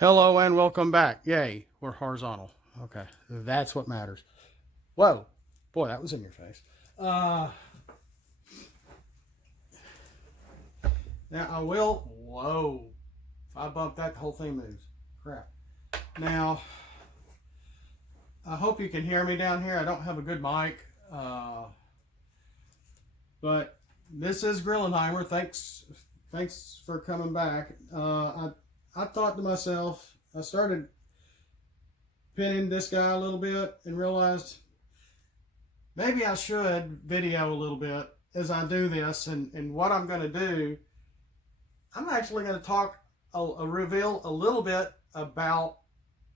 Hello and welcome back. Yay, we're horizontal. Okay, that's what matters. Whoa, boy, that was in your face. Now I will. Whoa, if I bump that, the whole thing moves. Crap. Now, I hope you can hear me down here. I don't have a good mic, but this is Grillenheimer. Thanks for coming back. I thought to myself, I started pinning this guy a little bit and realized maybe I should video a little bit as I do this. And what I'm going to do, I'm actually going to talk, reveal a little bit about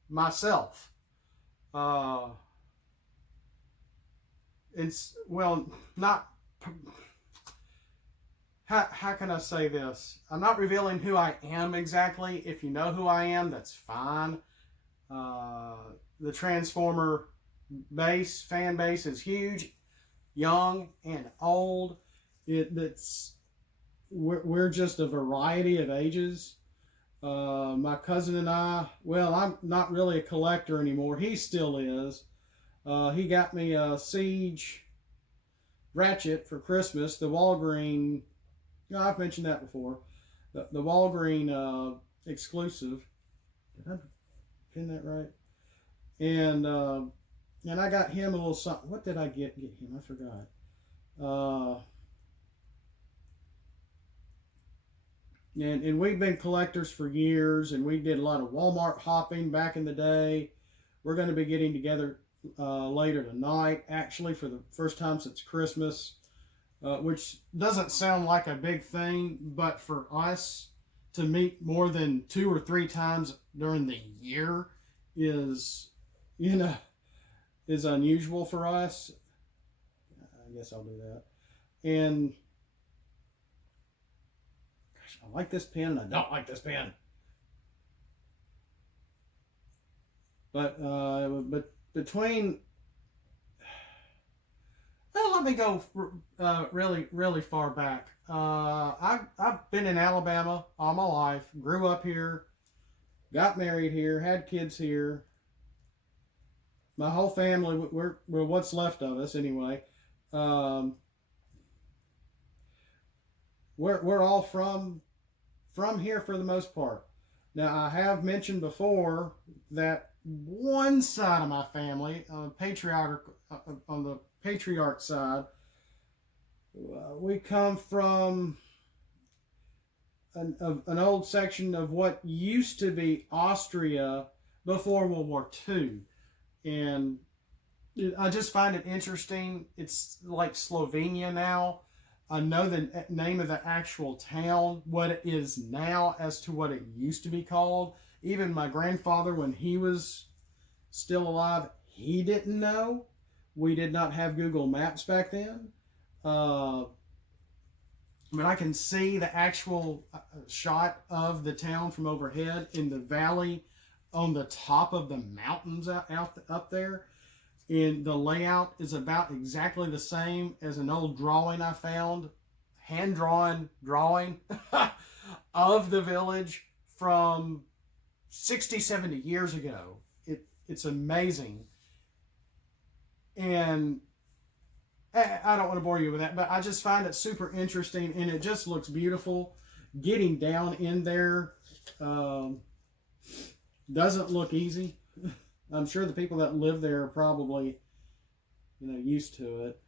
myself. It's, well, not, how can I say this? I'm not revealing who I am exactly. If you know who I am, that's fine. The Transformer fan base is huge, young and old. We're just a variety of ages. My cousin and I, well, I'm not really a collector anymore. He still is. He got me a Siege Ratchet for Christmas, the Walgreen. I've mentioned that before. The Walgreen exclusive. Did I pin that right? And I got him a little something. What did I get him? I forgot. And we've been collectors for years, and we did a lot of Walmart hopping back in the day. We're going to be getting together later tonight, actually, for the first time since Christmas. Which doesn't sound like a big thing, but for us to meet more than 2 or 3 times during the year is unusual for us. I guess I'll do that. And gosh, I like this pen and I don't like this pen. But between, well, let me go really far back. I've been in Alabama all my life. Grew up here, got married here, had kids here. My whole family, we're what's left of us anyway. We're all from here for the most part. Now I have mentioned before that one side of my family, on the patriarch side, we come from an old section of what used to be Austria before World War II. And I just find it interesting. It's like Slovenia now. I know the name of the actual town, what it is now, as to what it used to be called. Even my grandfather, when he was still alive, he didn't know. We did not have Google Maps back then. I mean, I can see the actual shot of the town from overhead in the valley on the top of the mountains up there. And the layout is about exactly the same as an old drawing I found, hand-drawn drawing of the village from 60, 70 years ago. It's amazing. And I don't want to bore you with that, but I just find it super interesting, and it just looks beautiful. Getting down in there doesn't look easy. I'm sure the people that live there are probably, used to it.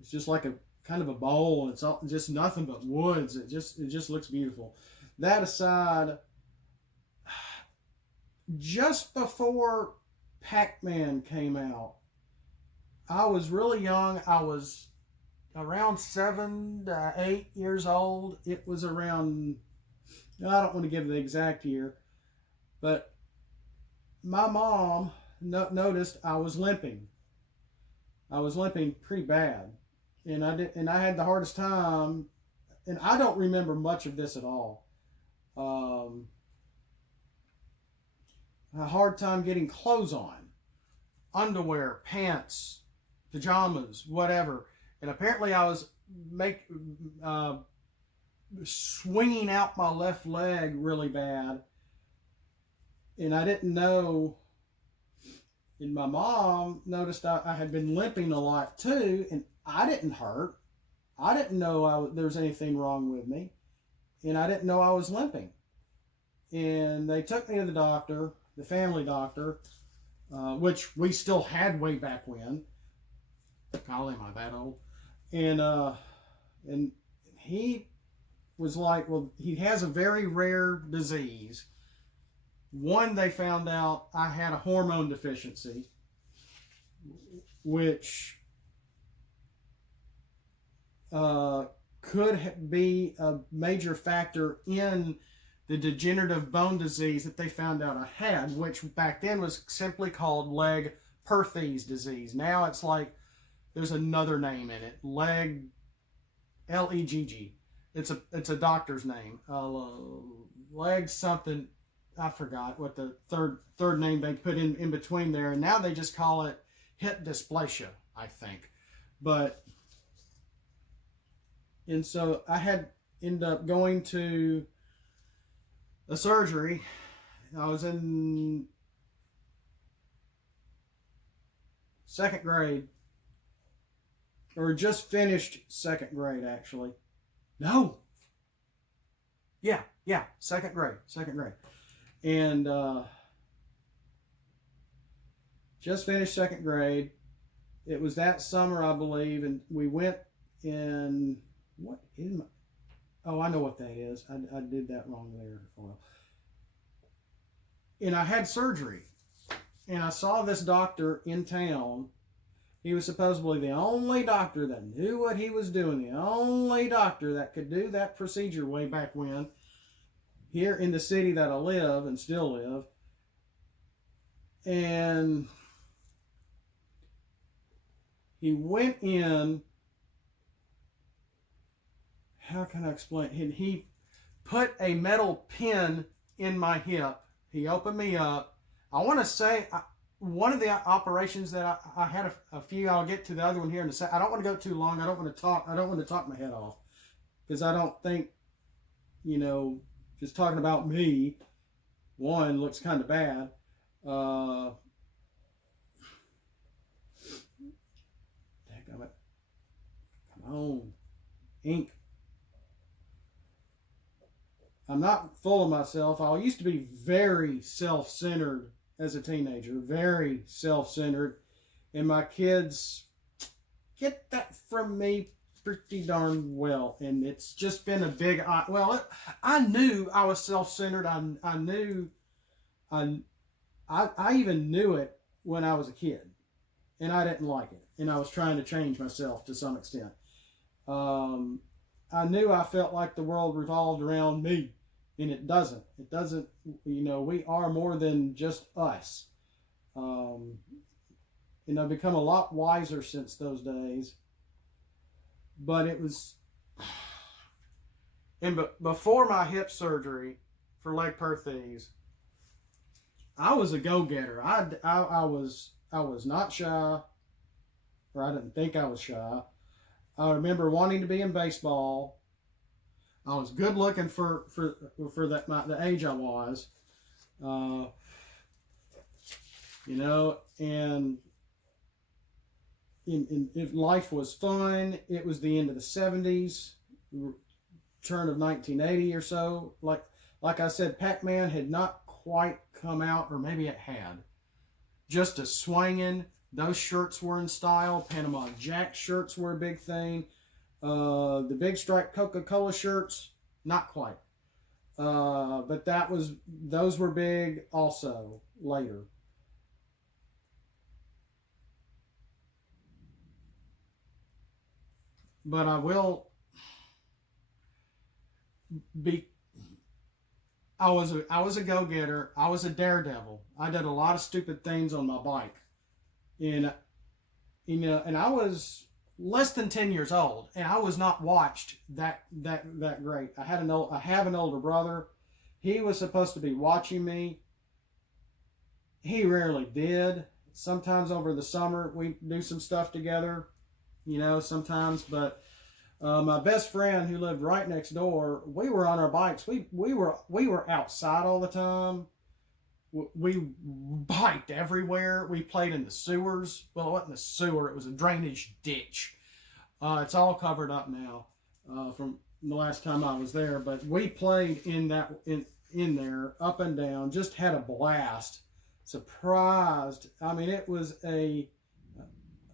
It's just like a kind of a bowl, and it's all, just nothing but woods. It just looks beautiful. That aside, just before Pac-Man came out, I was really young. I was around 7 to 8 years old. It was around, I don't want to give the exact year, but my mom noticed I was limping. I was limping pretty bad, and I had the hardest time, and I don't remember much of this at all. A hard time getting clothes on, underwear, pants, pajamas, whatever. And apparently I was swinging out my left leg really bad. And I didn't know, and my mom noticed I had been limping a lot too, and I didn't hurt. I didn't know there was anything wrong with me, and I didn't know I was limping. And they took me to the doctor, the family doctor, which we still had way back when. Golly, am I that old? And he was like, well, he has a very rare disease. One, they found out I had a hormone deficiency, which could be a major factor in the degenerative bone disease that they found out I had, which back then was simply called Legg-Perthes disease. Now it's like there's another name in it, Legg, Legg. It's a doctor's name, Legg something. I forgot what the third name they put in between there, and now they just call it hip dysplasia, I think. And so I had ended up going to a surgery. I was in second grade, or just finished second grade, actually. No. Yeah, second grade. And just finished second grade. It was that summer, I believe, and we went in, what is my, oh, I know what that is. I did that wrong there. Well, and I had surgery, and I saw this doctor in town. He was supposedly the only doctor that knew what he was doing, the only doctor that could do that procedure way back when, here in the city that I live and still live. And he went in, how can I explain? And he put a metal pin in my hip. He opened me up. I want to say, one of the operations that I had a few, I'll get to the other one here in a second. I don't want to go too long. I don't want to talk my head off, because I don't think, just talking about me, one, looks kind of bad. Come on, ink. I'm not full of myself. I used to be very self-centered as a teenager, very self-centered, and my kids get that from me pretty darn well. And it's just been a big, I knew I was self-centered. I knew, I even knew it when I was a kid, and I didn't like it, and I was trying to change myself to some extent. I knew I felt like the world revolved around me, and it doesn't. It doesn't, we are more than just us. And I've become a lot wiser since those days. But it was, and before my hip surgery for Legg-Perthes, I was a go-getter. I was not shy, or I didn't think I was shy. I remember wanting to be in baseball. I was good looking for the age I was, and if life was fun. It was the end of the 70s, turn of 1980 or so. Like I said, Pac-Man had not quite come out, or maybe it had. Just a swinging. Those shirts were in style. Panama Jack shirts were a big thing. The big striped Coca-Cola shirts, not quite. But those were big also later. But I was a go-getter. I was a daredevil. I did a lot of stupid things on my bike. And I was less than 10 years old, and I was not watched that great. I have an older brother. He was supposed to be watching me. He rarely did. Sometimes over the summer we do some stuff together, sometimes, but My best friend who lived right next door, we were on our bikes. We were outside all the time. We biked everywhere. We played in the sewers. Well, it wasn't a sewer; it was a drainage ditch. It's all covered up now from the last time I was there. But we played in there, up and down. Just had a blast. Surprised. I mean, it was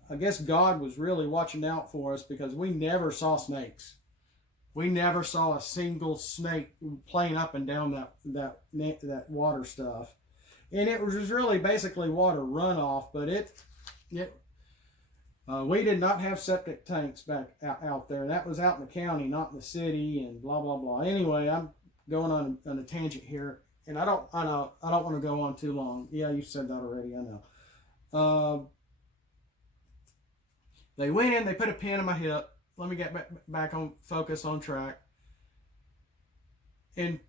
I guess God was really watching out for us because we never saw snakes. We never saw a single snake playing up and down that water stuff. And it was really basically water runoff, but we did not have septic tanks back out there. That was out in the county, not in the city, and blah blah blah. Anyway, I'm going on a tangent here, and I don't want to go on too long. Yeah, you said that already. I know. They went in, they put a pin in my hip. Let me get back on focus, on track, and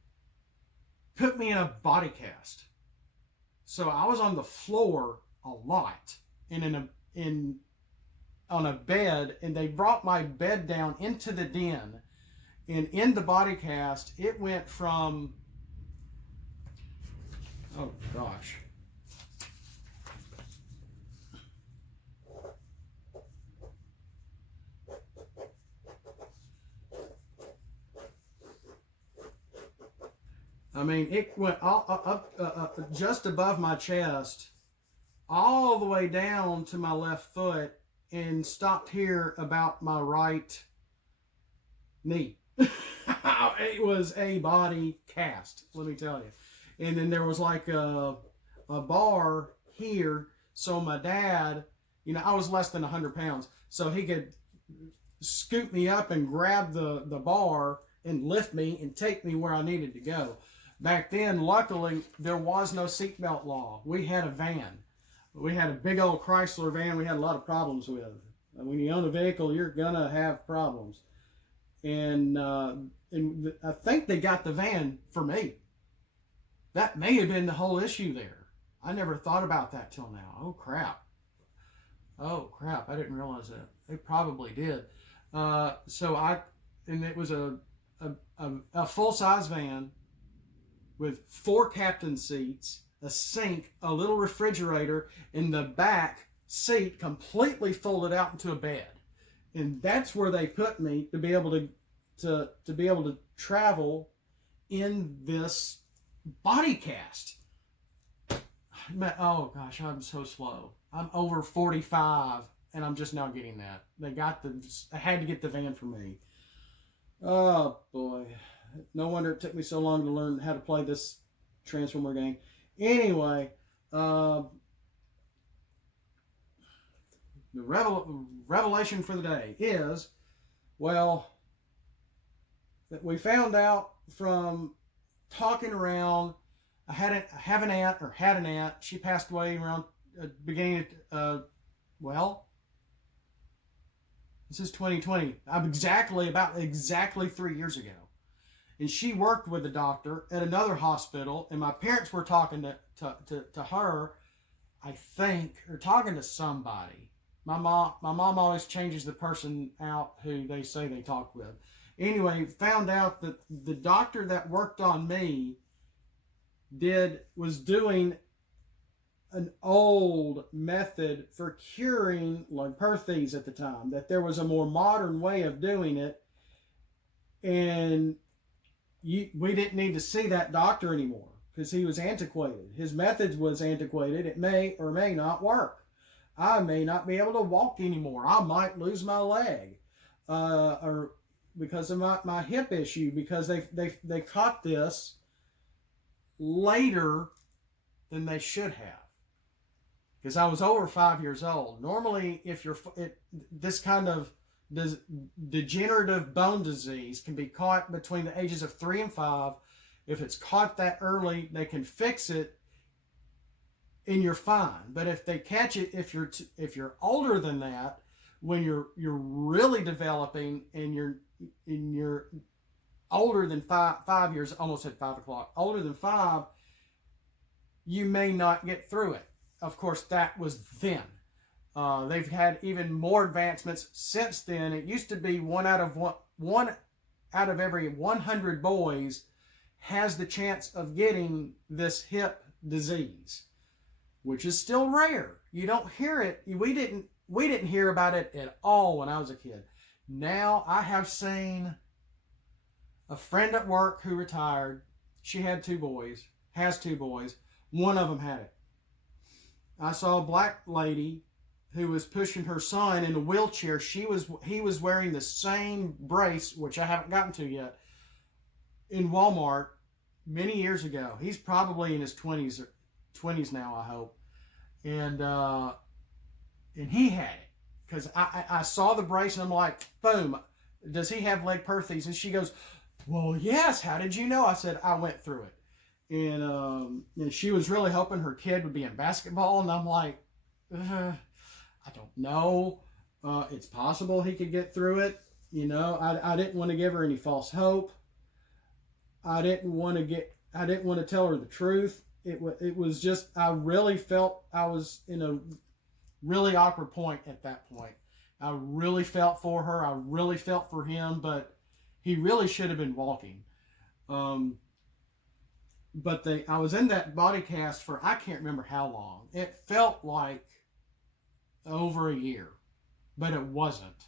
put me in a body cast. So I was on the floor a lot, and on a bed, and they brought my bed down into the den, and in the body cast, it went from, oh gosh, I mean, it went up just above my chest, all the way down to my left foot, and stopped here about my right knee. It was a body cast, let me tell you. And then there was like a bar here, so my dad, I was less than 100 pounds, so he could scoop me up and grab the bar and lift me and take me where I needed to go. Back then, luckily, there was no seatbelt law. We had a van. We had a big old Chrysler van we had a lot of problems with. When you own a vehicle, you're going to have problems. And I think they got the van for me. That may have been the whole issue there. I never thought about that till now. Oh, crap. I didn't realize that. They probably did. And it was a full-size van with 4 captain seats, a sink, a little refrigerator, and the back seat completely folded out into a bed. And that's where they put me to be able to travel in this body cast. Oh gosh, I'm so slow. I'm over 45 and I'm just now getting that. I had to get the van for me. Oh boy. No wonder it took me so long to learn how to play this Transformer game. Anyway, the revelation for the day is, well, that we found out from talking around. I have an aunt. She passed away around beginning of, this is 2020. I'm exactly 3 years ago. And she worked with a doctor at another hospital, and my parents were talking to her, I think, or talking to somebody. My mom always changes the person out who they say they talk with. Anyway, found out that the doctor that worked on me was doing an old method for curing Lampurthes at the time, that there was a more modern way of doing it, and we didn't need to see that doctor anymore because he was antiquated. His methods was antiquated. It may or may not work. I may not be able to walk anymore. I might lose my leg, or because of my hip issue, because they caught this later than they should have. Because I was over 5 years old. Normally, if this kind of degenerative bone disease can be caught between the ages of 3 and 5. If it's caught that early, they can fix it, and you're fine. But if they catch it, if you're older than that, when you're really developing and you're older than 5 years, almost at 5 o'clock, older than 5, you may not get through it. Of course, that was then. They've had even more advancements since then. It used to be one out of every 100 boys has the chance of getting this hip disease, which is still rare. You don't hear it. We didn't hear about it at all when I was a kid. Now I have seen a friend at work who retired. She had two boys, has two boys. One of them had it. I saw a black lady who was pushing her son in a wheelchair. He was wearing the same brace, which I haven't gotten to yet, in Walmart many years ago. He's probably in his 20s now, I hope. And he had it. Because I saw the brace and I'm like, boom, does he have leg perthes? And she goes, well, yes, how did you know? I said, I went through it. And she was really hoping her kid would be in basketball. And I'm like, I don't know. It's possible he could get through it. You know, I didn't want to give her any false hope. I didn't want to tell her the truth. It was just, I really felt I was in a really awkward point at that point. I really felt for her. I really felt for him, but he really should have been walking. But I was in that body cast for, I can't remember how long. It felt like over a year, but it wasn't.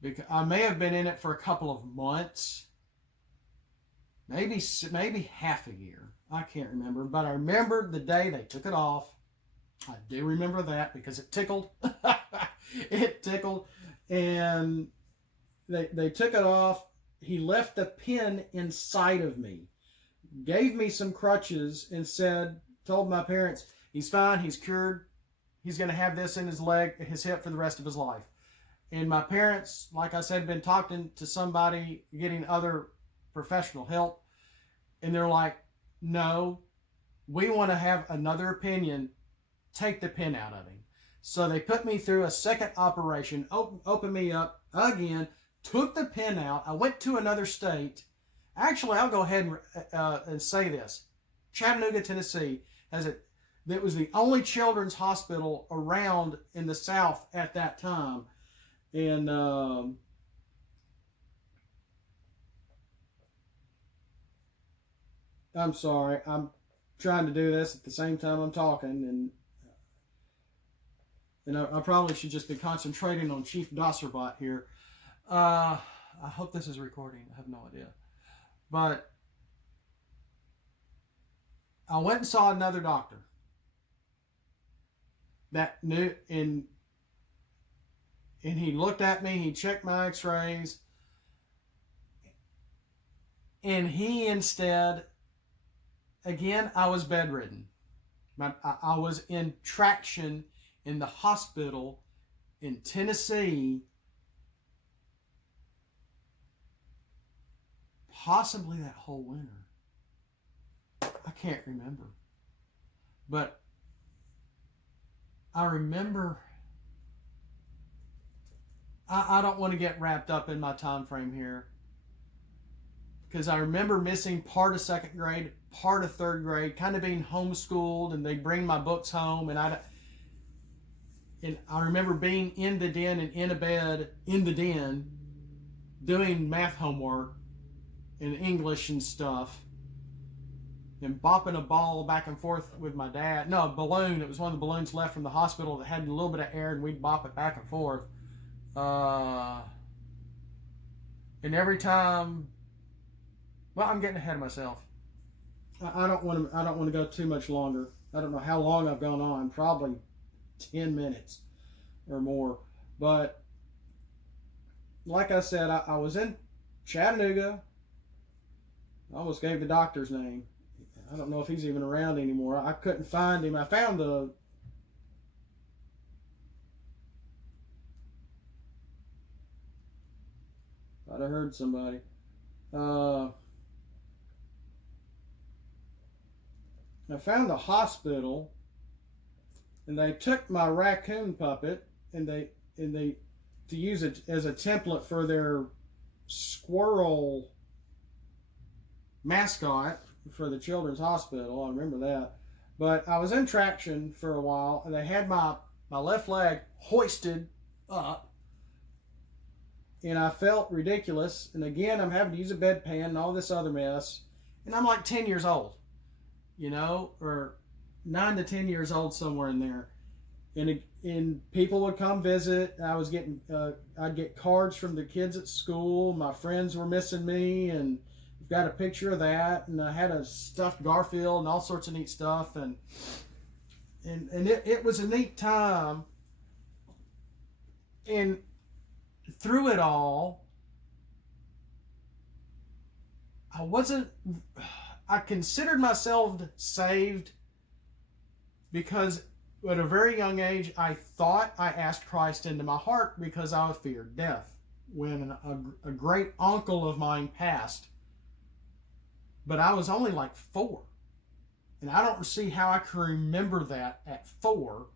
Because I may have been in it for a couple of months, maybe half a year. I can't remember, but I remember the day they took it off. I do remember that because it tickled. It tickled, and they took it off. He left the pin inside of me, gave me some crutches, and told my parents, he's fine, he's cured. He's going to have this in his hip for the rest of his life. And my parents, like I said, been talking to somebody, getting other professional help. And they're like, no, we want to have another opinion. Take the pin out of him. So they put me through a second operation, opened me up again, took the pin out. I went to another state. Actually, I'll go ahead and say this. Chattanooga, Tennessee has it. That was the only children's hospital around in the South at that time. And I'm sorry. I'm trying to do this at the same time I'm talking. And I probably should just be concentrating on Chief Dosserbot here. I hope this is recording. I have no idea. But I went and saw another doctor that knew, and he looked at me, he checked my x-rays, and he instead, again, I was bedridden. I was in traction in the hospital in Tennessee, possibly that whole winter. I can't remember. But I remember, I don't want to get wrapped up in my time frame here, because I remember missing part of second grade, part of third grade, kind of being homeschooled, and they'd bring my books home, and I remember being in the den and in a bed in the den doing math homework and English and stuff, and bopping a ball back and forth with my dad. No, a balloon. It was one of the balloons left from the hospital that had a little bit of air, and we'd bop it back and forth. And every time, well, I'm getting ahead of myself. I don't want to go too much longer. I don't know how long I've gone on. Probably 10 minutes or more. But like I said, I was in Chattanooga. I almost gave the doctor's name. I don't know if he's even around anymore. I couldn't find him. I found I'd have heard somebody. I found a hospital, and they took my raccoon puppet, and they to use it as a template for their squirrel mascot for the children's hospital. I remember that. But I was in traction for a while, and they had my my left leg hoisted up, and I felt ridiculous. And again, I'm having to use a bedpan and all this other mess. And I'm like 10 years old, you know, or 9 to 10 years old, somewhere in there. And people would come visit. I was getting, I'd get cards from the kids at school. My friends were missing me, and I've got a picture of that. And I had a stuffed Garfield and all sorts of neat stuff. And it was a neat time. And through it all, I considered myself saved because at a very young age, I thought I asked Christ into my heart because I feared death. When a great uncle of mine passed, but I was only like 4. And I don't see how I can remember that at 4.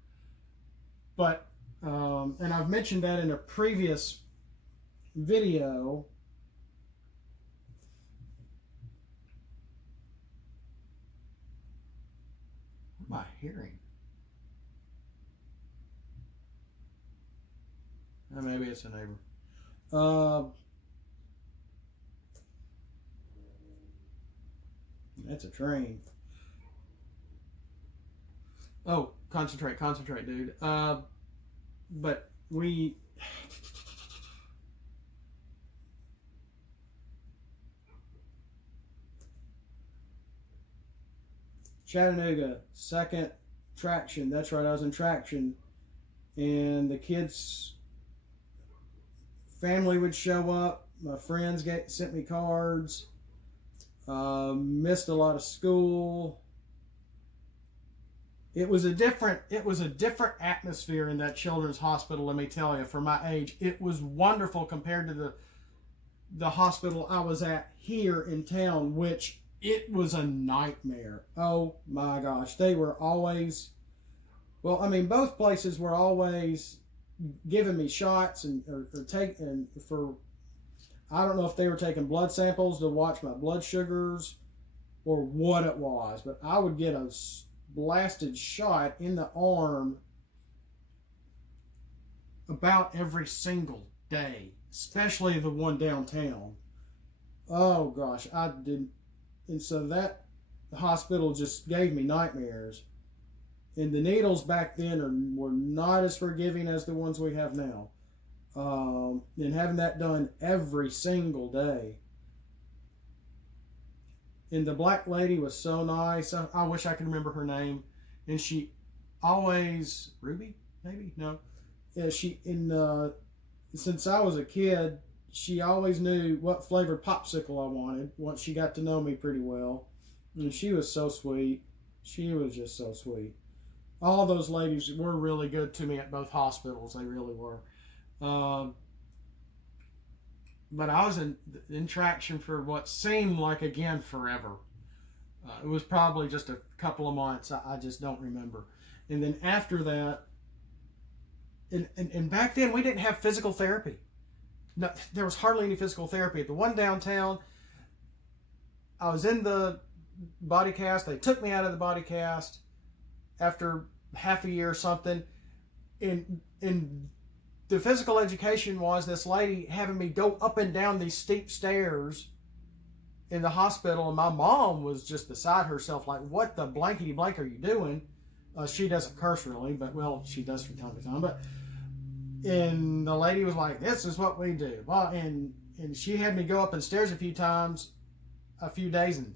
But, and I've mentioned that in a previous video. What am I hearing? Maybe it's a neighbor. That's a train. Oh, concentrate, dude. But we... Chattanooga, second traction. That's right, I was in traction. And the kids' family would show up. My friends sent me cards. Missed a lot of school. It was a different atmosphere in that children's hospital, let me tell you, for my age. It was wonderful compared to the hospital I was at here in town, which it was a nightmare. Oh my gosh. They were always, well, I mean, both places were always giving me shots or taking for, I don't know if they were taking blood samples to watch my blood sugars or what it was, but I would get a blasted shot in the arm about every single day, especially the one downtown. Oh gosh, I didn't. And so that hospital just gave me nightmares. And the needles back then were not as forgiving as the ones we have now. And having that done every single day. And the black lady was so nice. I wish I could remember her name. And she always, Ruby, maybe? No. Yeah, since I was a kid, she always knew what flavored popsicle I wanted once she got to know me pretty well. And she was so sweet. She was just so sweet. All those ladies were really good to me at both hospitals. They really were. But I was in traction for what seemed like, again, forever. It was probably just a couple of months. I just don't remember. And then after that, and back then we didn't have physical therapy. No, there was hardly any physical therapy. At the one downtown, I was in the body cast. They took me out of the body cast after half a year or something. And the physical education was this lady having me go up and down these steep stairs in the hospital. And my mom was just beside herself like, what the blankety blank are you doing? She doesn't curse really, but well, she does from time to time. And the lady was like, this is what we do. Well, and she had me go up the stairs a few times, a few days, and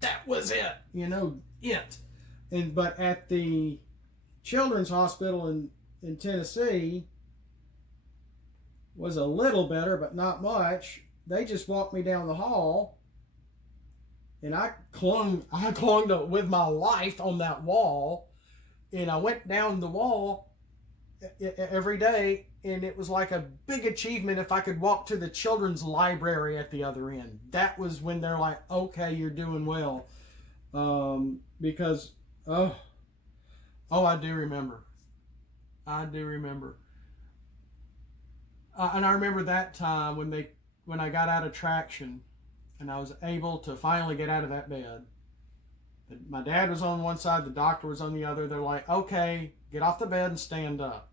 that was it. You know, it. But at the children's hospital in Tennessee was a little better, but not much. They just walked me down the hall, and I clung with my life on that wall, and I went down the wall every day, and it was like a big achievement if I could walk to the children's library at the other end. That was when they're like, okay, you're doing well. Because, I do remember. And I remember that time when I got out of traction and I was able to finally get out of that bed. My dad was on one side, the doctor was on the other. They're like, okay, get off the bed and stand up.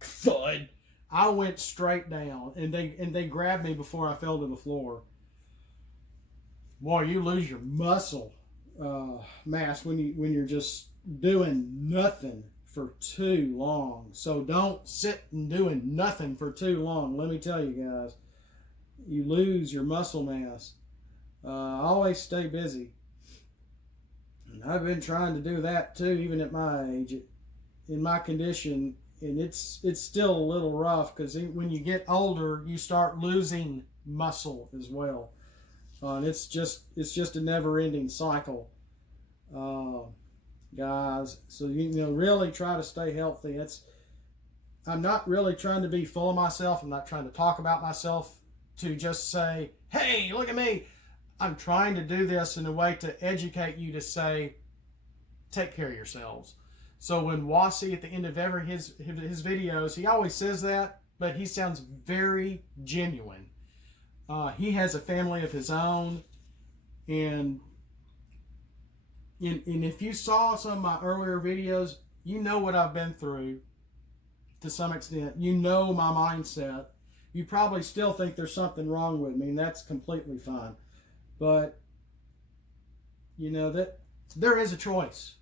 Thud. I went straight down, and they grabbed me before I fell to the floor. Boy, you lose your muscle mass when you're just doing nothing for too long. So don't sit and doing nothing for too long. Let me tell you guys, you lose your muscle mass. Always stay busy. And I've been trying to do that too, even at my age, in my condition, and it's still a little rough because when you get older, you start losing muscle as well. And it's just a never-ending cycle, guys. So really try to stay healthy. I'm not really trying to be full of myself. I'm not trying to talk about myself to just say, "Hey, look at me." I'm trying to do this in a way to educate you to say, take care of yourselves. So when WotC at the end of every his videos, he always says that, but he sounds very genuine. He has a family of his own, and if you saw some of my earlier videos, you know what I've been through to some extent. You know my mindset. You probably still think there's something wrong with me, and that's completely fine. But that there is a choice.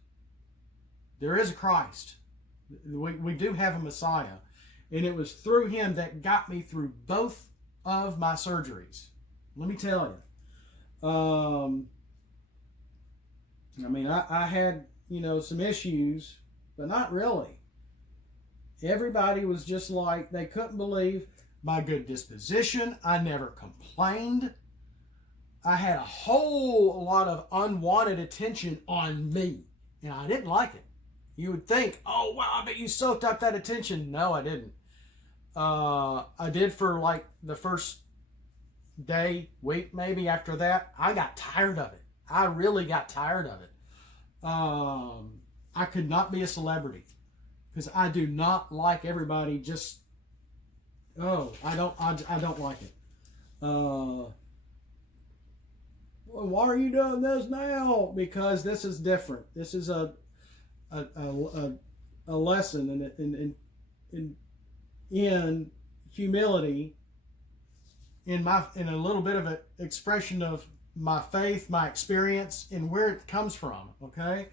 There is a Christ. We do have a Messiah, and it was through him that got me through both of my surgeries. Let me tell you. I had some issues, but not really. Everybody was just like, they couldn't believe my good disposition. I never complained. I had a whole lot of unwanted attention on me, and I didn't like it. You would think, oh, wow, I bet you soaked up that attention. No, I didn't. I did for like the first day, week maybe. After that, I got tired of it. I really got tired of it. I could not be a celebrity because I do not like everybody just, I don't like it. Why are you doing this now? Because this is different. This is a lesson in humility, in a little bit of an expression of my faith, my experience, and where it comes from. Okay,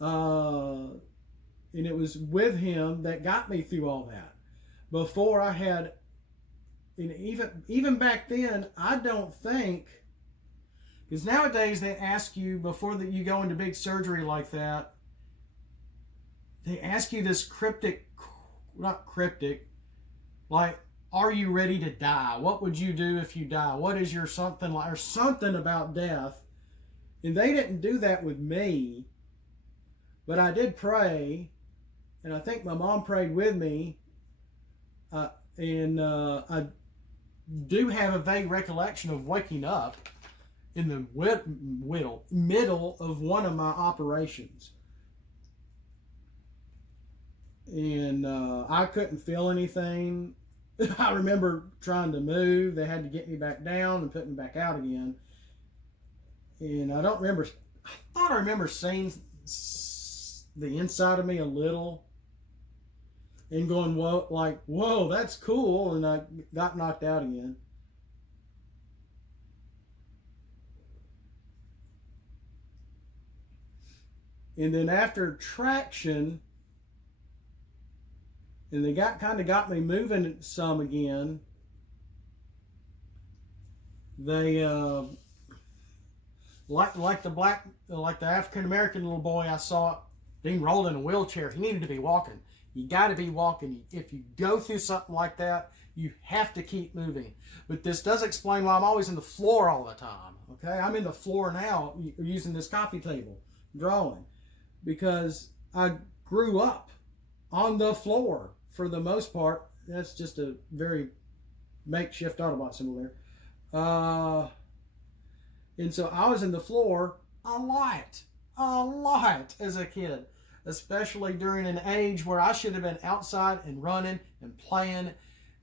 and it was with him that got me through all that. Before I had, and even back then, I don't think. Because nowadays they ask you, before you go into big surgery like that, they ask you this not cryptic, like, are you ready to die? What would you do if you die? What is your something like, or something about death? And they didn't do that with me, but I did pray, and I think my mom prayed with me, and I do have a vague recollection of waking up in the middle of one of my operations. And I couldn't feel anything. I remember trying to move. They had to get me back down and put me back out again. And I thought I remember seeing the inside of me a little and going, whoa, that's cool. And I got knocked out again. And then after traction, and they got me moving some again. They like the African American little boy I saw being rolled in a wheelchair. He needed to be walking. You got to be walking. If you go through something like that, you have to keep moving. But this does explain why I'm always in the floor all the time. Okay, I'm in the floor now using this coffee table, drawing, because I grew up on the floor for the most part. That's just a very makeshift Autobot symbol there. And so I was in the floor a lot as a kid, especially during an age where I should have been outside and running and playing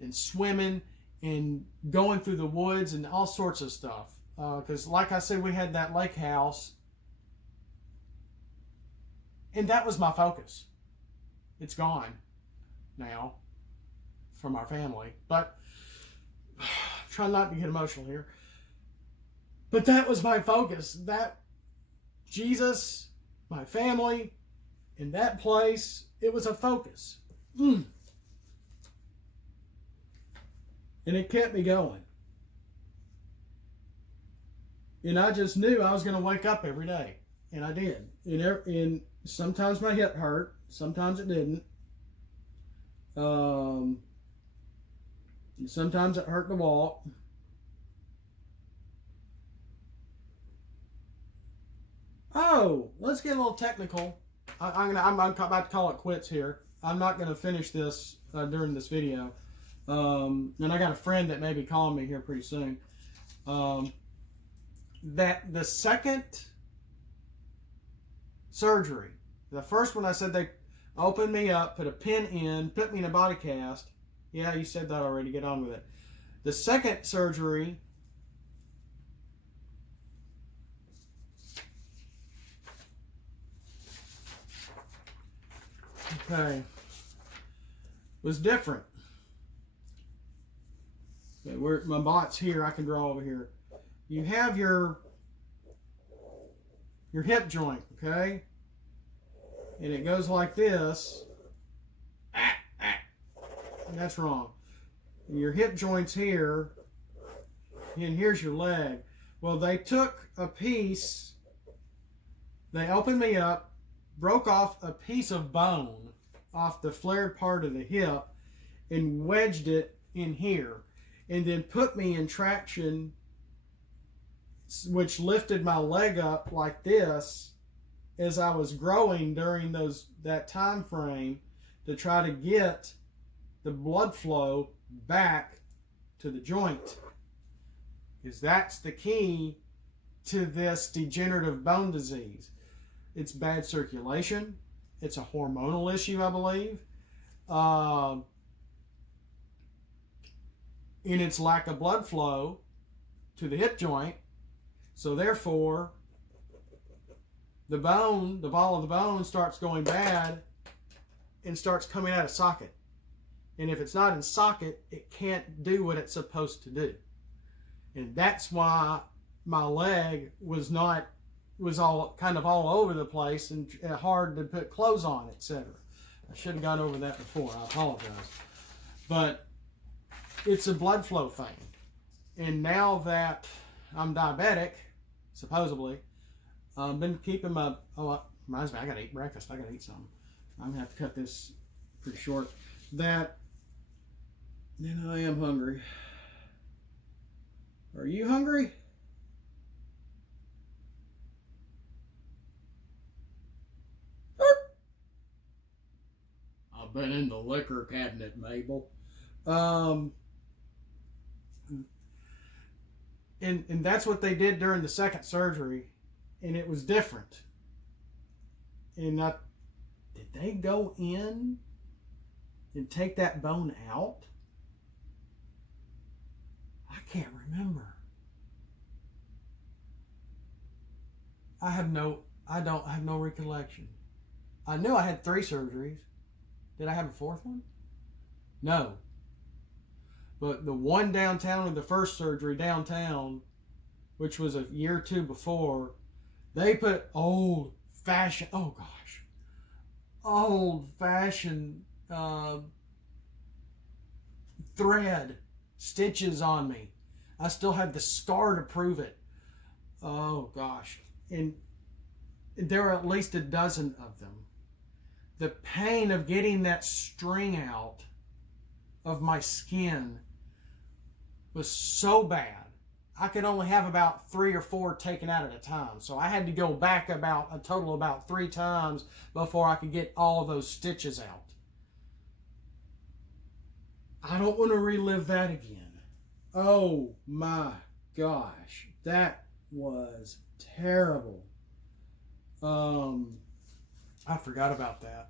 and swimming and going through the woods and all sorts of stuff. Because like I said, we had that lake house, and that was my focus. It's gone now from our family. But try not to get emotional here. But that was my focus. That Jesus, my family, in that place, it was a focus. And it kept me going. And I just knew I was going to wake up every day. And I did. And sometimes my hip hurt. Sometimes it didn't. And sometimes it hurt to walk. Oh, let's get a little technical. I'm about to call it quits here. I'm not going to finish this during this video. And I got a friend that may be calling me here pretty soon. That the second surgery, the first one I said they opened me up, put a pin in, put me in a body cast. Yeah, you said that already. Get on with it. The second surgery, okay, was different. Okay, where my bot's here, I can draw over here. You have your hip joint, okay? And it goes like this. That's wrong. Your hip joint's here, and here's your leg. Well, they took a piece, they opened me up, broke off a piece of bone off the flared part of the hip, and wedged it in here, and then put me in traction, which lifted my leg up like this as I was growing during that time frame to try to get the blood flow back to the joint. Because that's the key to this degenerative bone disease. It's bad circulation. It's a hormonal issue, I believe. And its lack of blood flow to the hip joint. So therefore, the bone, the ball of the bone starts going bad and starts coming out of socket. And if it's not in socket, it can't do what it's supposed to do. And that's why my leg was all kind of all over the place and hard to put clothes on, etc. I should have gone over that before. I apologize. But it's a blood flow thing. And now that I'm diabetic, supposedly, I've been keeping my, reminds me, I gotta eat breakfast, I gotta eat something. I'm gonna have to cut this pretty short. Then I am hungry. Are you hungry? I've been in the liquor cabinet, Mabel. And that's what they did during the second surgery, and it was different. And did they go in and take that bone out? I can't remember. I don't have no recollection. I knew I had 3 surgeries. Did I have a 4th one? No. But the one downtown, or the first surgery downtown, which was a year or 2 before, they put old-fashioned thread stitches on me. I still have the scar to prove it. Oh gosh. And there are at least a dozen of them. The pain of getting that string out of my skin was so bad. I could only have about 3 or 4 taken out at a time. So I had to go back about a total of about 3 times before I could get all of those stitches out. I don't want to relive that again. Oh my gosh. That was terrible. I forgot about that.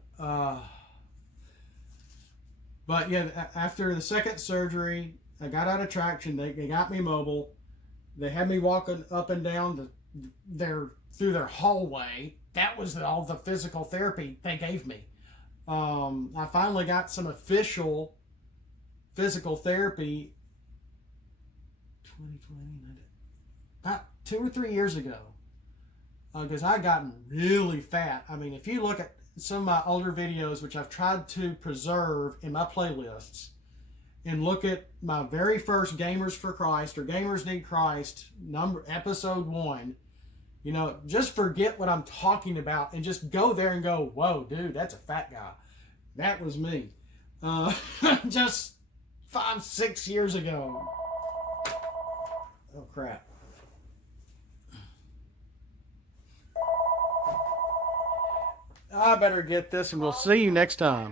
But yeah, after the second surgery, I got out of traction. They got me mobile. They had me walking up and down through their hallway. That was all the physical therapy they gave me. I finally got some official physical therapy 2020, about 2 or 3 years ago, because I gotten really fat. I mean, if you look at some of my older videos, which I've tried to preserve in my playlists, and look at my very first Gamers for Christ or Gamers Need Christ episode 1, you know, just forget what I'm talking about and just go there and go, whoa, dude, that's a fat guy. That was me. Just 5-6 years ago. Oh, crap. I better get this, and we'll see you next time.